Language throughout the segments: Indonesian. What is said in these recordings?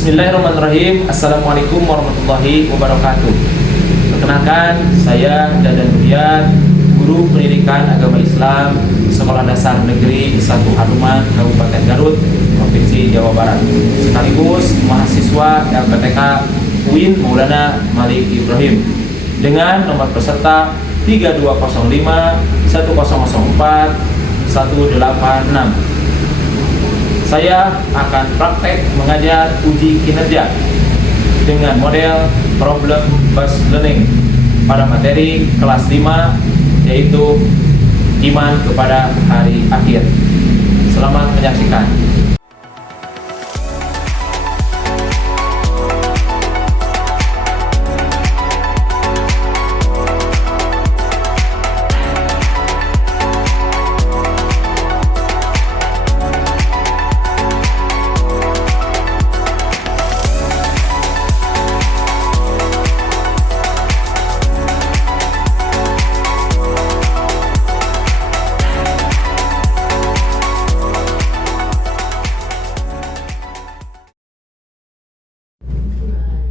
Bismillahirrahmanirrahim. Assalamualaikum warahmatullahi wabarakatuh. Perkenalkan, saya Dadan Budiat, guru pendidikan agama Islam Sekolah Dasar Negeri 1 Haluman, Kabupaten Garut, Provinsi Jawa Barat, sekaligus mahasiswa LPTK UIN Maulana Malik Ibrahim dengan nomor peserta 3205 1004 186. Saya akan praktek mengajar uji kinerja dengan model problem based learning pada materi kelas 5, yaitu iman kepada hari akhir. Selamat menyaksikan.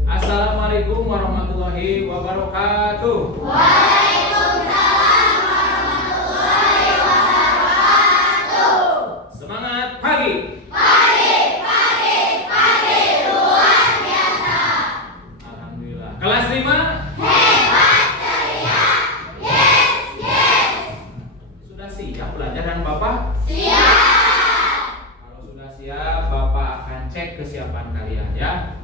Assalamualaikum warahmatullahi wabarakatuh. Waalaikumsalam warahmatullahi wabarakatuh. Semangat pagi. Pagi luar biasa. Alhamdulillah. Kelas 5 Hebat ceria. Yes. sudah siap belajar dengan Bapak? Siap. Kalau sudah siap, Bapak akan cek kesiapan kalian ya.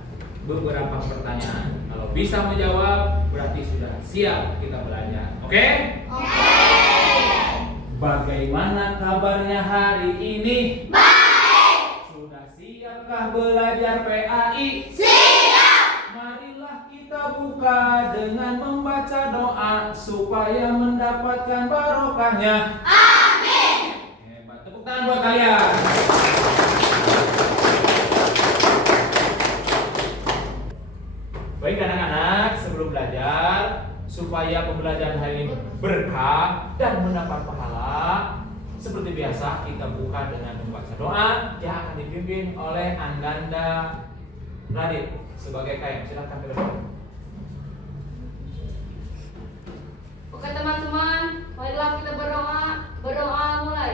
Beberapa pertanyaan. Kalau bisa menjawab, berarti sudah siap kita belajar. Oke? Oke. Bagaimana kabarnya hari ini? Baik. Sudah siapkah belajar PAI? Siap. Marilah kita buka dengan membaca doa supaya mendapatkan barokahnya. Amin. Hebat. Tepuk tangan buat kalian. Baik anak-anak, sebelum belajar, supaya pembelajaran hari ini berkah dan mendapat pahala, seperti biasa kita buka dengan membaca doa yang akan dipimpin oleh Angganda Radit sebagai KM. Silakan ke depan. Oke teman-teman, marilah kita berdoa. Berdoa mulai.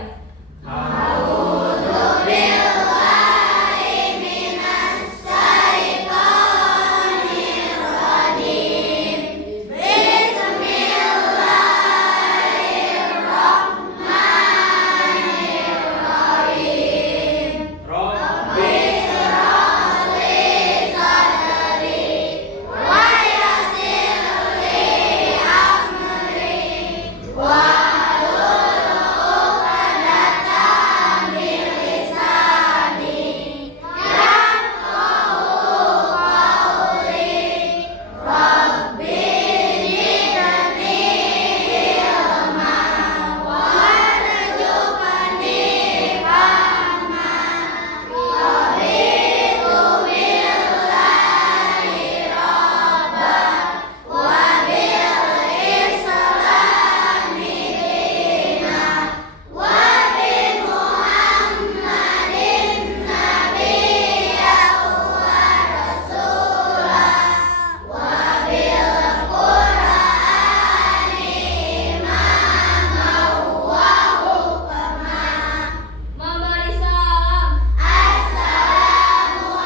Memberi salam. Assalamualaikum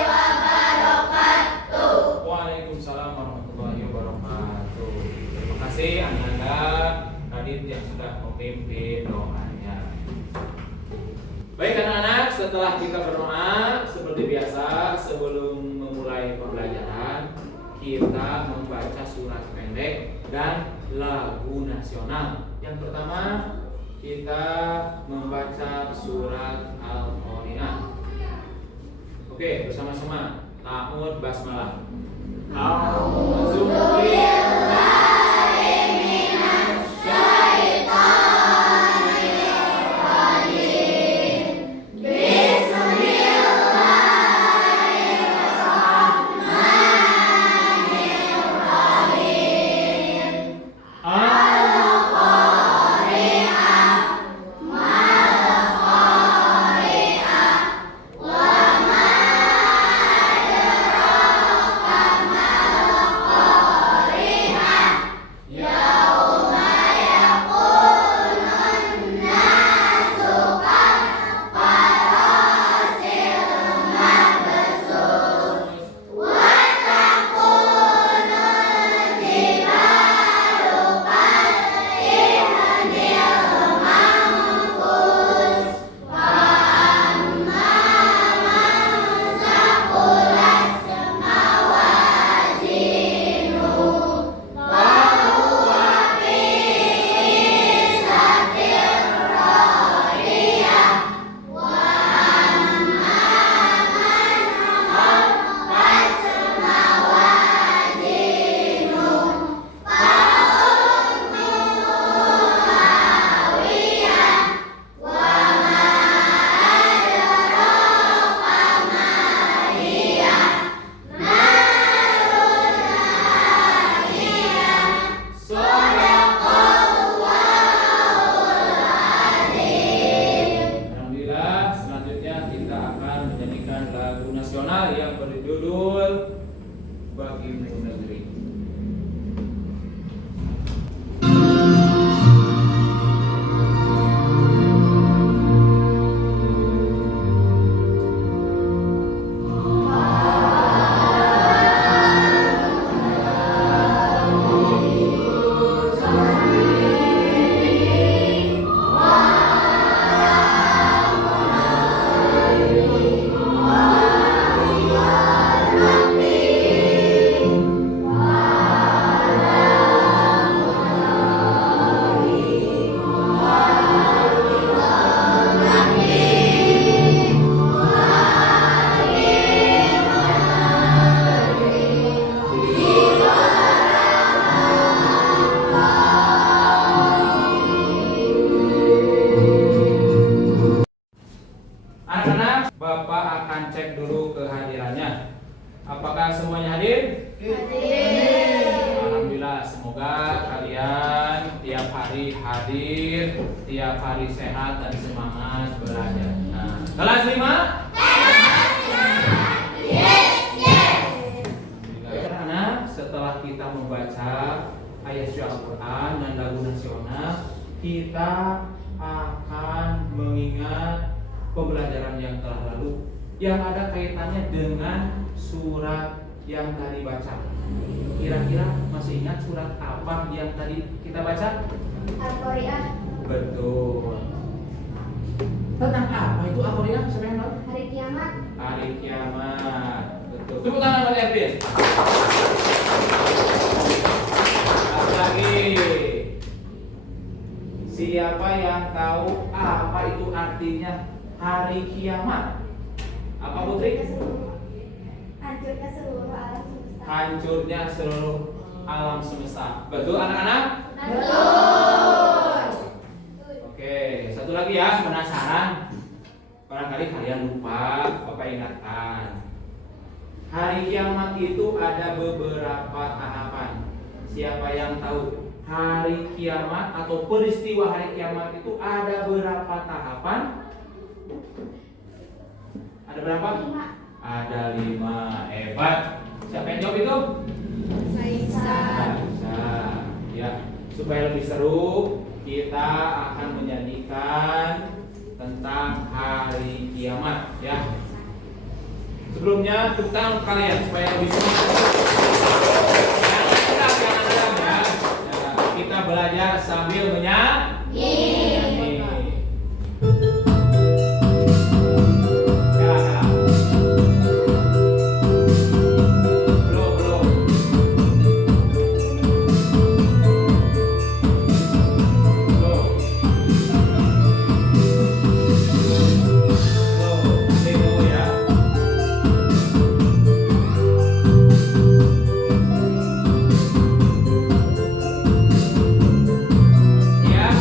warahmatullahi wabarakatuh. Waalaikumsalam warahmatullahi wabarakatuh. Terima kasih Angganda Radit yang sudah memimpin doanya. Baik anak-anak, setelah kita berdoa seperti biasa, sebelum memulai pembelajaran, kita membaca surat pendek dan lagu nasional. Yang pertama, kita membaca surat Al-Qari'ah. Oke, bersama-sama. Ta'awud basmalah. A'udzu billahi minas syaitonir rajim. Bismillahirrahmanirrahim. Al-Qari'ah. Mal-Qari'ah. menyanyikan lagu nasional yang berjudul Bagimu Negeri. Anak-anak, Bapak akan cek dulu kehadirannya. Apakah semuanya hadir? Alhamdulillah, semoga kalian tiap hari hadir, tiap hari sehat dan semangat belajar. Nah, kelas 5? Anak-anak, setelah kita membaca ayat suci Al-Quran dan lagu nasional, kita akan mengingat pembelajaran yang telah lalu yang ada kaitannya dengan surat yang tadi baca. Kira-kira masih ingat surat apa yang tadi kita baca? Al-Qari'ah. Betul. Tentang apa itu Al-Qari'ah? Siapa yang tahu? Hari kiamat. Hari kiamat. Betul. Tepuk tangan buat Erwin. Satu lagi. Siapa yang tahu apa itu artinya hari kiamat? Apa Putri? Hancurnya seluruh alam semesta. Hancurnya seluruh alam semesta. Betul anak-anak? Betul. Oke, satu lagi ya, penasaran. Barangkali kalian lupa, Bapak ingatkan. Hari kiamat itu ada beberapa tahapan. Siapa yang tahu hari kiamat atau peristiwa hari kiamat itu ada berapa tahapan? Ada berapa? 5. Ada 5. Hebat. Siapa yang jawab itu? Saisa. Bisa. Ya, supaya lebih seru, kita akan menyanyikan tentang hari kiamat ya. Sebelumnya tepuk tangan kalian supaya lebih seru. Jangan diam ya. Ya, kita belajar sambil menyanyi. Ya,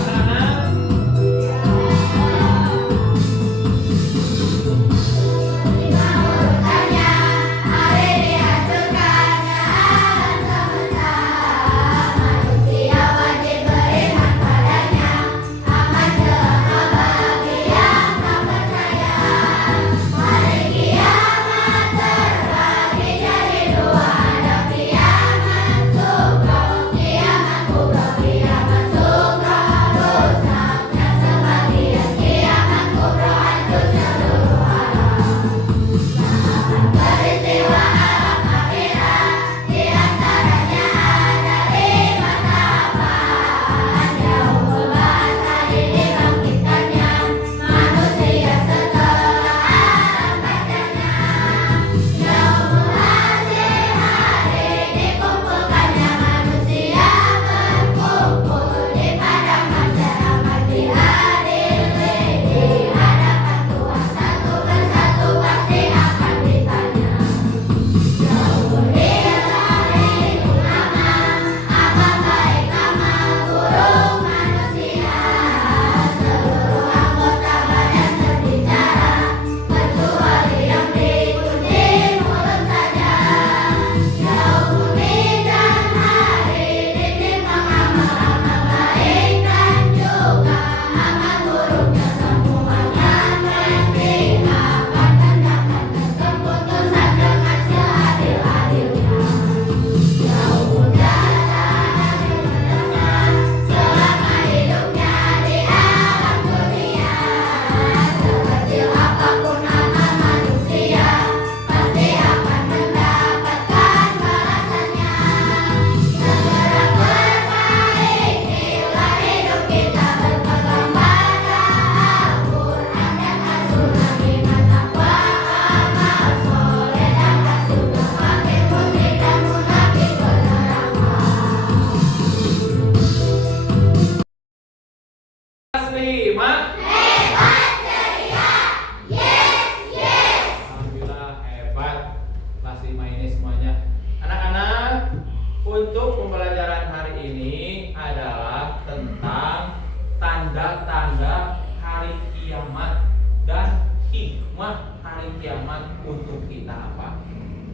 kiamat untuk kita apa?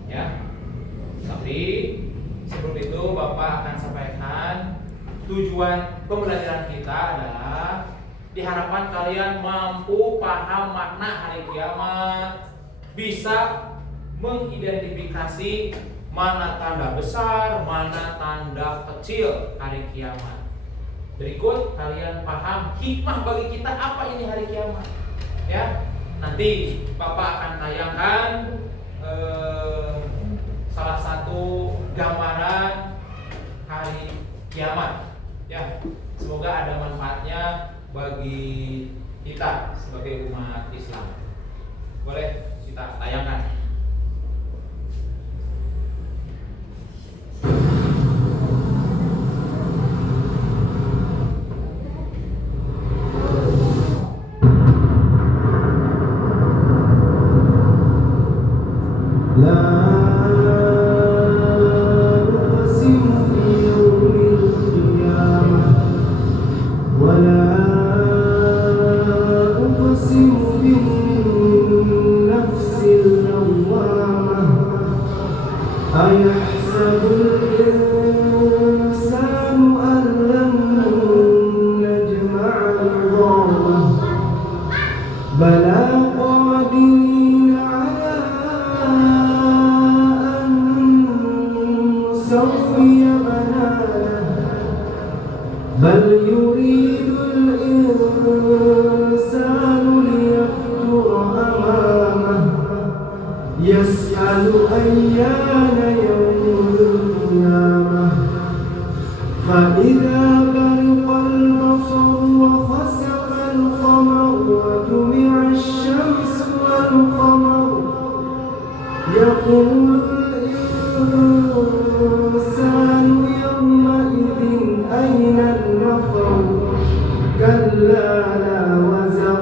Ya. Tapi sebelum itu Bapak akan sampaikan tujuan pembelajaran kita adalah diharapkan kalian mampu paham makna hari kiamat, bisa mengidentifikasi mana tanda besar, mana tanda kecil hari kiamat. Berikut kalian paham hikmah bagi kita apa ini hari kiamat. Ya, nanti Bapak akan tayangkan salah satu gambaran hari kiamat. Ya, semoga ada manfaatnya bagi kita sebagai umat Islam. Boleh kita tayangkan. بل يريد الإنسان ليفجر أمامه يسأل أيان يوم القيامة فإذا برق البصر وخسف القمر وجمع الشمس والقمر يقول الإنسان يومئذ أين المفر كلا لا وزر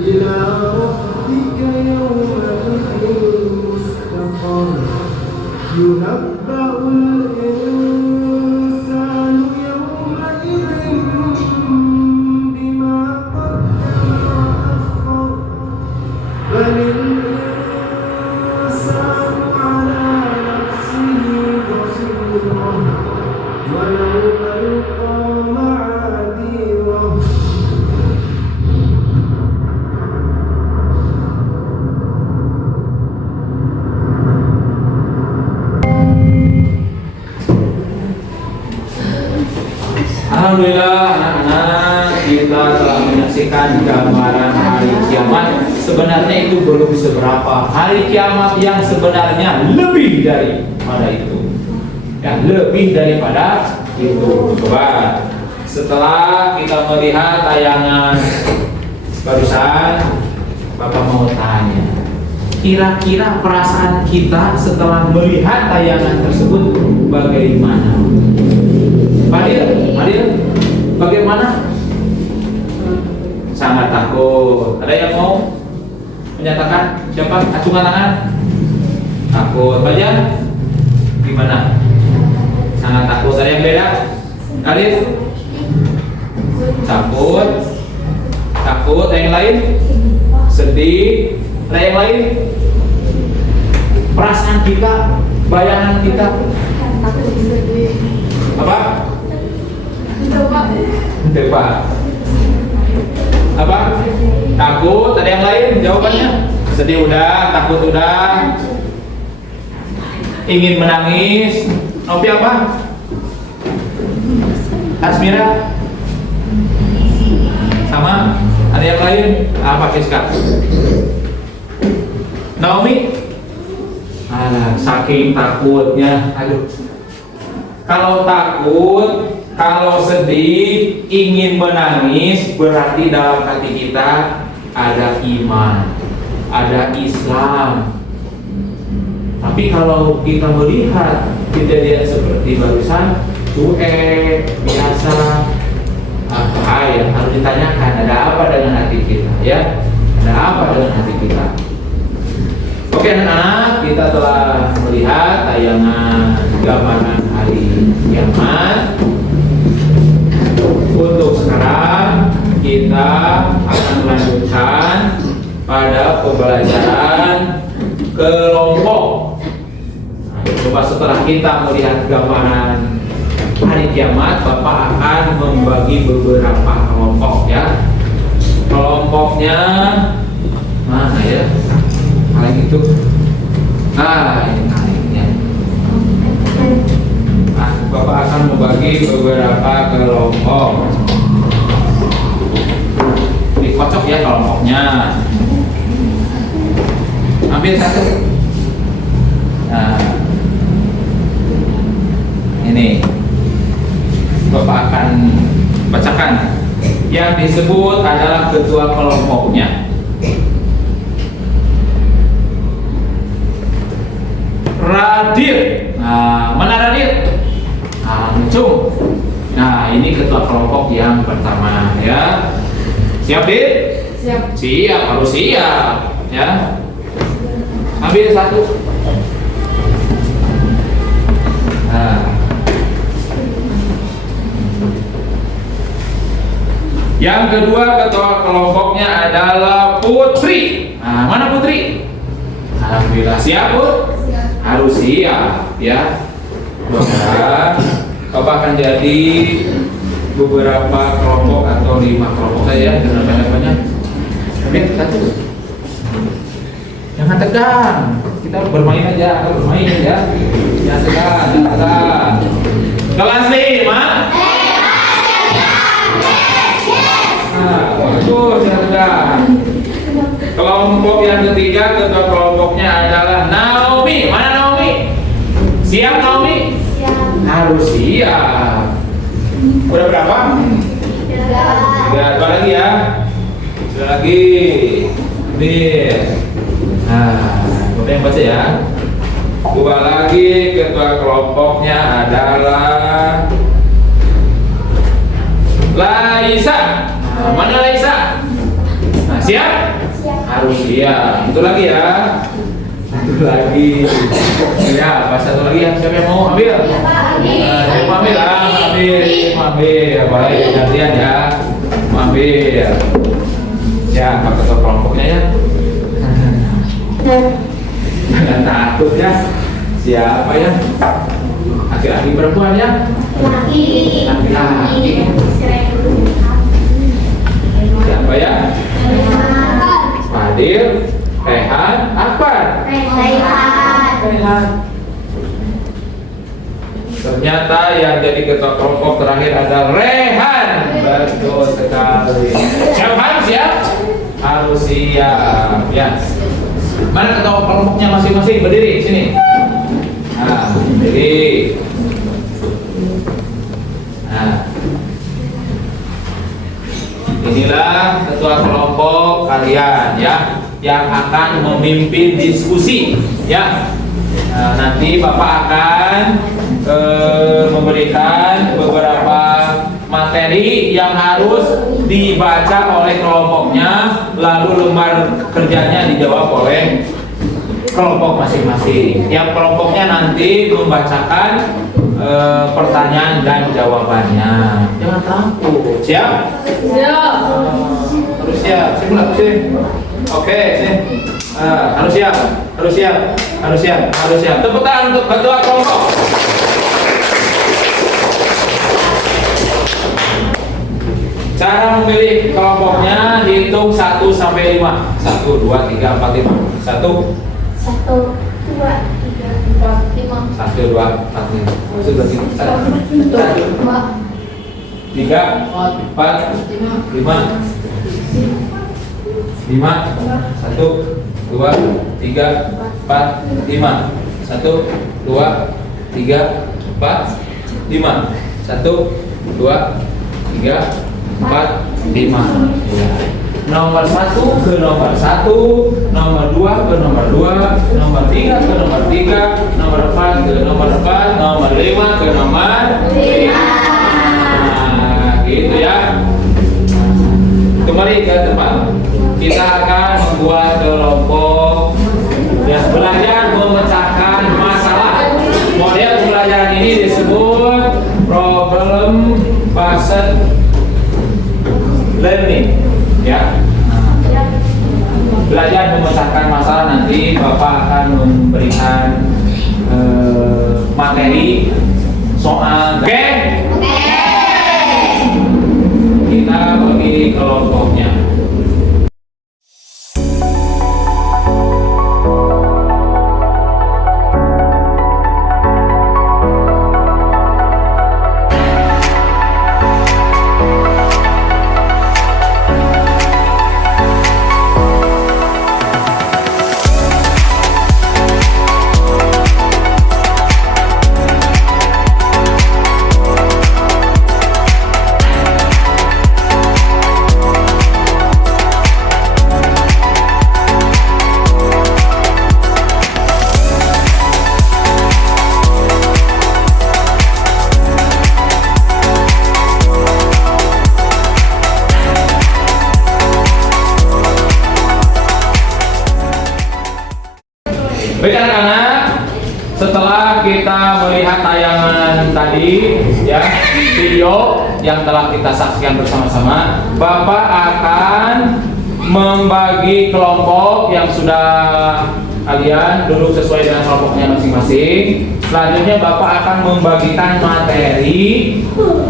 إلى ربك يومئذ المستقر ينبأ الإنسان يومئذ بما قدم وأخر بل الإنسان على نفسه بصيرة ولو ألقى معاذيره Alhamdulillah anak-anak, kita telah menyaksikan gambaran hari kiamat. Sebenarnya itu belum seberapa. Hari kiamat yang sebenarnya lebih daripada itu. Ya, lebih daripada itu. Coba setelah kita melihat tayangan barusan, Bapak mau tanya, kira-kira perasaan kita setelah melihat tayangan tersebut bagaimana? Adil, bagaimana? Sangat takut. Ada yang mau menyatakan? Siapa? Acungan tangan. Takut. Baca? Gimana? Sangat takut. Ada yang beda? Kalian? Takut. Takut. Ada yang lain? Sedih. Ada yang lain? Perasaan kita, bayangan kita. Apa? Tebak. Apa? Takut. Ada yang lain jawabannya? Sedih udah, takut udah. Ingin menangis. Nopi apa? Asmira? Sama? Ada yang lain? Apa Kiska? Naomi? Alah, saking takutnya. Aduh. Kalau takut, kalau sedih, ingin menangis, berarti dalam hati kita ada iman, ada Islam. Tapi kalau kita melihat kejadian seperti barusan, cuek, biasa, ya harus ditanyakan ada apa dengan hati kita, ya? Ada apa dengan hati kita? Oke anak-anak, kita telah melihat tayangan gambaran hari kiamat. Untuk sekarang kita akan melanjutkan pada pembelajaran kelompok. Nah, coba setelah kita melihat gambaran hari kiamat, Bapak akan membagi beberapa kelompok ya. Kelompoknya mana ya? Paling itu. Ini kalengnya. Nah, Bapak akan membagi beberapa kelompok. Dikocok ya kelompoknya. Ambil satu. Nah, ini Bapak akan bacakan. Yang disebut adalah ketua kelompoknya. Radir. Nah, mana Radir? Ancung. Nah, ini ketua kelompok yang pertama ya. Siap, Dit? Siap. Siap, harus siap ya. Ambil satu. Nah. Yang kedua ketua kelompoknya adalah Putri. Nah, mana Putri? Alhamdulillah siap, Bu? Harus siap ya. Bapak akan jadi beberapa kelompok atau 5 kelompok saja, jangan banyak-banyak. Ambil satu. Jangan tegang. Kita bermain aja, bermain ya. Jangan tegang, jangan tegang. Kelas 5. Nah, bagus, jangan tegang. Kelompok yang ketiga, ketua kelompoknya adalah Naomi. Mana Naomi? Siap Naomi? Siap. Harus siap. Udah berapa? Sudah, dua lagi ya. Sudah lagi. Nih. Nah, udah yang baca ya. Dua lagi, ketua kelompoknya adalah Laisa. Nah, mana Laisa? Nah, siap? Harus siap. Itu lagi ya. Satu lagi. Ya, pas satu lagi yang siapa yang mau ambil? Mau ambil lah, ambil. Baik, gantian ya. Mau ambil. Ya, Pak ketua kelompoknya ya. Jangan takut ya. Siapa ya? Laki-laki perempuan ya? Laki-laki. Siapa ya? Fadil, Rehan, Akbar. Rehan. Ternyata yang jadi ketua kelompok terakhir adalah Rehan. Betul sekali. Siap Han? Siap? Harus siap. Ya. Mana ketua kelompoknya masing-masing? Berdiri sini. Nah, berdiri. Nah. Inilah ketua kelompok kalian ya, yang akan memimpin diskusi ya. Nah, nanti Bapak akan memberikan beberapa materi yang harus dibaca oleh kelompoknya, lalu lembar kerjanya dijawab oleh kelompok masing-masing. Tiap kelompoknya nanti membacakan pertanyaan dan jawabannya. Jangan takut. Siap? Siap. Harus siap. Sini. Oke, sini. Harus siap. Tepuk tangan untuk ketua kelompok. Cara memilih kelompoknya hitung 1 sampai 5. 1, 2, 3, 4, 5. 1, 1, 2, 3, 4, 5. 1, 2, 4, 5. 1, 2, 3, 4, 5. 5. 1, 2, 3, 4, 5. 1, 2, 3, 4, 5. 1, 2, 3, 4, 5. Nomor 1 ke nomor 1, nomor 2 ke nomor 2, nomor 3 ke nomor 3, nomor 4 ke nomor 4, nomor 5 ke nomor 5. Nah, gitu ya. Kembali ke tempat. Kita akan membuat kelompok yang belajar memecahkan masalah. Model pembelajaran ini disebut problem based learning ya. Belajar memecahkan Bapak akan memberikan materi soal. Oke? Kita bagi kelompoknya. Baik anak-anak, setelah kita melihat tayangan tadi ya, video yang telah kita saksikan bersama-sama, Bapak akan membagi kelompok yang sudah kalian duduk sesuai dengan kelompoknya masing-masing. Selanjutnya Bapak akan membagikan materi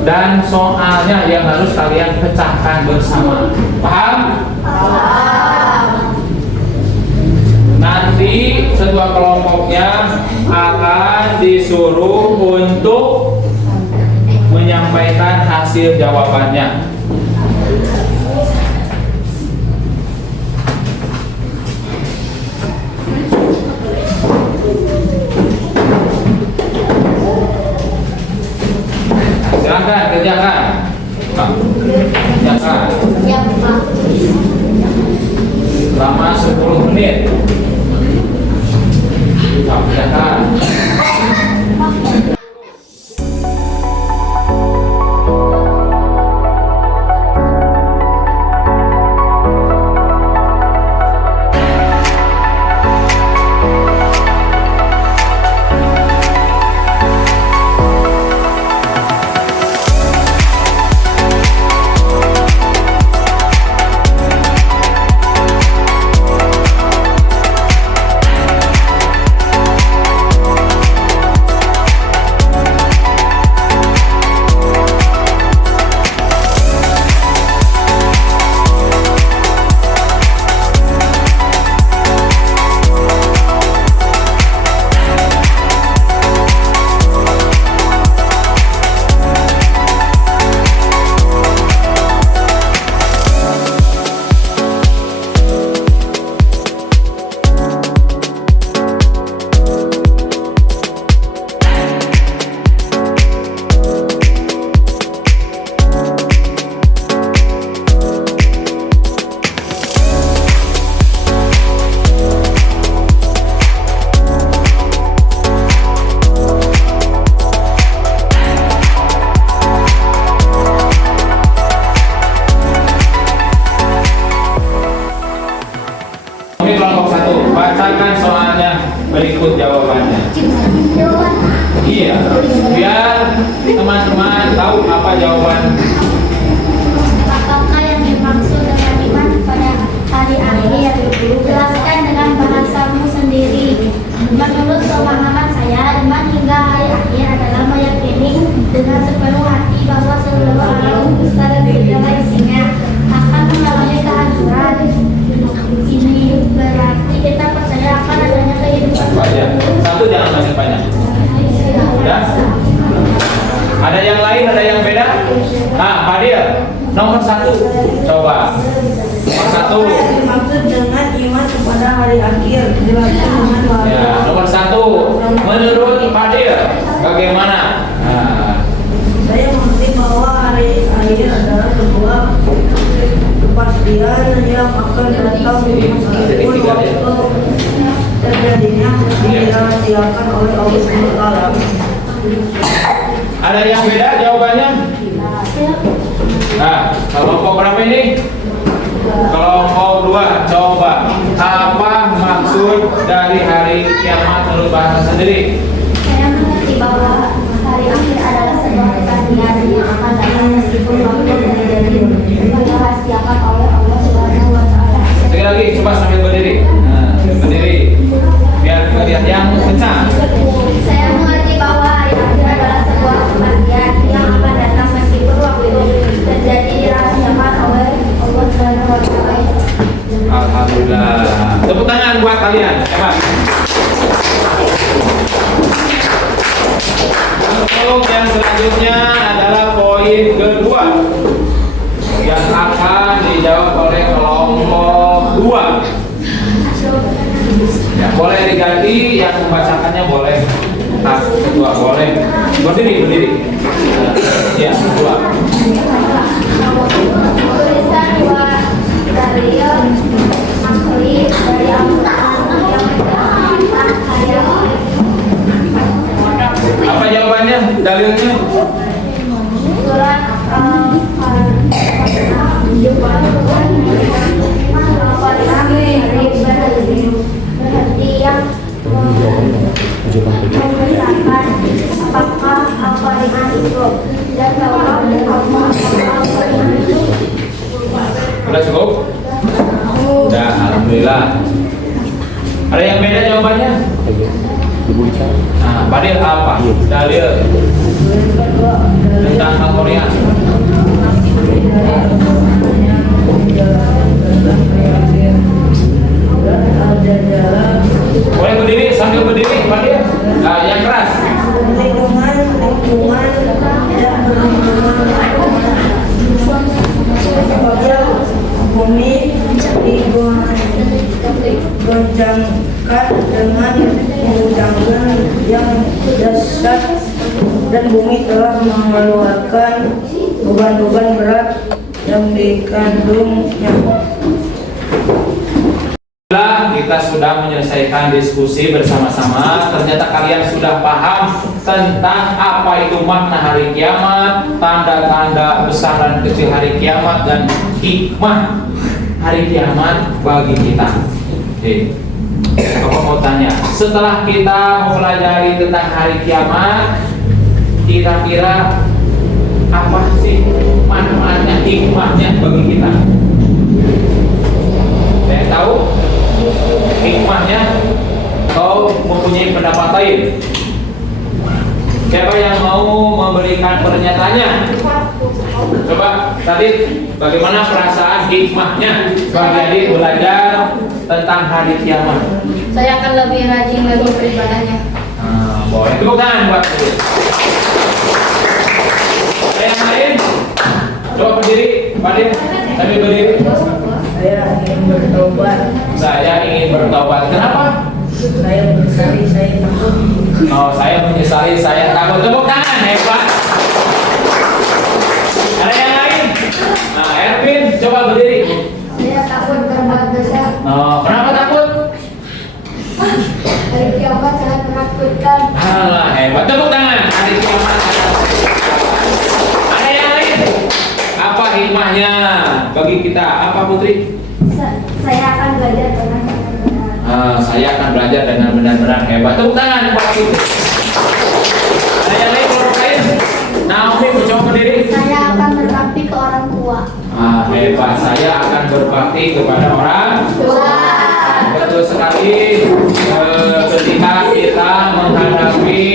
dan soalnya yang harus kalian pecahkan bersama. Paham? Nanti ketua kelompoknya akan disuruh untuk menyampaikan hasil jawabannya. Silakan kerjakan. Kerjakan. Siap, Pak. Selama 10 menit. Kerjakan. Bacakan soalnya, berikut jawabannya. Iya, biar teman-teman tahu apa jawaban. Apakah yang dimaksud dengan iman pada hari akhir? Jelaskan dengan bahasamu sendiri. Menurut pemahaman saya, iman hingga hari akhir adalah meyakini dengan sepenuh hati bahwa seluruh alam dan segala isinya akan mengalami kehancuran. Ini berarti kita percaya akan adanya kehidupan. Satu jangan banyak-banyak. Udah? Ada yang lain, ada yang beda? Nah, Fadil, nomor 1. Coba. Nomor 1. Dimaksud dengan iman kepada hari akhir. Jelaskan dengan bahasa. Ya, nomor 1. Menurut Fadil, bagaimana? Nah, Saya mengerti bahwa hari akhir adalah sebuah kepastian yang akan datang meskipun waktu terjadinya dirahasiakan oleh Allah SWT. ada yang beda jawabannya? Nah, kelompok berapa ini? Kelompok 2. Coba, apa maksud dari hari kiamat menurut bahasa sendiri? Saya mengerti bahwa hari akhir adalah sebuah kepastian yang akan datang meskipun waktu terjadi dirahasiakan oleh Allah Subhanahu wa Ta'ala. Sekali lagi, coba sambil berdiri. Nah, berdiri. Untuk yang selanjutnya adalah poin kedua yang akan dijawab oleh kelompok 2. Ya, boleh diganti, yang membacakannya boleh. Nah, kedua boleh berdiri. Ya, kedua. Tulisan dua dari Asli dari Al-Quran yang karya Apa jawabannya? Dalilnya? surat berhenti yang mengisahkan apakah Al-Quran itu dan Taurat dan Al-Quran itu. Udah cukup? Udah, alhamdulillah. Ada yang beda jawabannya? Nah, Fadil apa? Dalil tentang Al-Quran. Boleh berdiri, sambil berdiri, Fadil. Nah, yang keras. lingkungan dan perlindungan bumi digoncangkan dengan guncangan yang dahsyat dan bumi telah mengeluarkan beban-beban berat yang dikandungnya. Kita sudah menyelesaikan diskusi bersama-sama. Ternyata kalian sudah paham tentang apa itu makna hari kiamat, tanda-tanda besar dan kecil hari kiamat, dan hikmah hari kiamat bagi kita. Oke. Aku mau tanya, setelah kita mempelajari tentang hari kiamat, kira-kira apa sih manfaatnya, hikmahnya bagi kita? Saya tahu hikmahnya, atau mempunyai pendapat lain? Siapa yang mau memberikan pernyataannya? Coba tadi bagaimana perasaan hikmahnya bagi adik belajar tentang hari kiamat? Saya akan lebih rajin lagi beribadahnya. Boleh tepuk tangan buat itu. Ada yang lain? Coba berdiri, Fadil. Sambil berdiri. Saya ingin bertobat. Saya ingin bertobat. Kenapa? Saya menyesali, saya takut. Oh, saya menyesali, saya takut. Tepuk tangan, hebat. Ada yang lain? Nah, Ervin, coba berdiri. Saya takut berbuat dosa. Oh, kenapa takut? Hari kiamat sangat menakutkan. Alah, hebat. Tepuk tangan. Hari kiamat. Ada yang lain? Apa hikmahnya bagi kita? Apa, Putri? Saya akan belajar dengan benar-benar. Saya akan belajar dengan benar-benar hebat. Tepuk tangan buat Putri. Ada yang lain? Kelompok lain? Naomi, mencoba berdiri. Saya akan berbakti ke orang tua. Hebat. Saya akan berbakti kepada orang tua. Betul sekali. Ketika kita menghadapi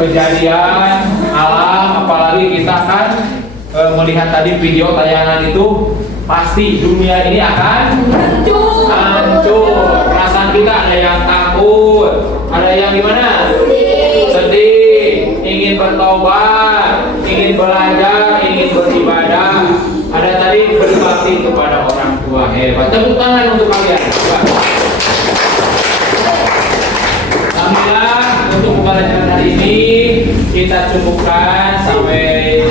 kejadian alam, apalagi kita kan melihat tadi video tayangan itu, pasti dunia ini akan hancur. Perasaan kita ada yang takut, ada yang gimana? Sedih, ingin bertobat, ingin belajar, ingin beribadah. Ada tadi berbakti kepada orang tua. Hebat. Tepuk tangan untuk kalian. Alhamdulillah, untuk pembelajaran hari ini kita cukupkan sampai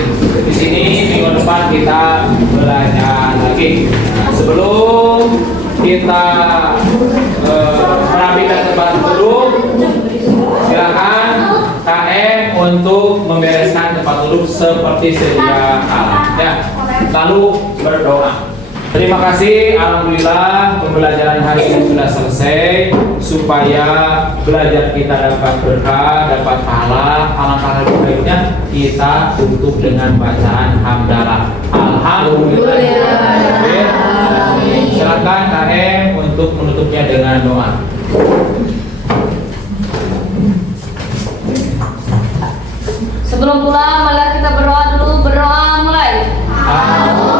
di sini. Minggu depan kita belajar lagi. Nah, sebelum kita merapikan tempat duduk, silakan KM untuk membereskan tempat duduk seperti sedia kala. Ya, lalu berdoa. Terima kasih, alhamdulillah pembelajaran hari ini sudah selesai. Supaya belajar kita dapat berkah, dapat pahala, alangkah lebih baiknya kita tutup dengan bacaan hamdalah. Alhamdulillah. Silakan KM untuk menutupnya dengan doa. Sebelum pulang, mari kita berdoa dulu. Berdoa mulai. Amin.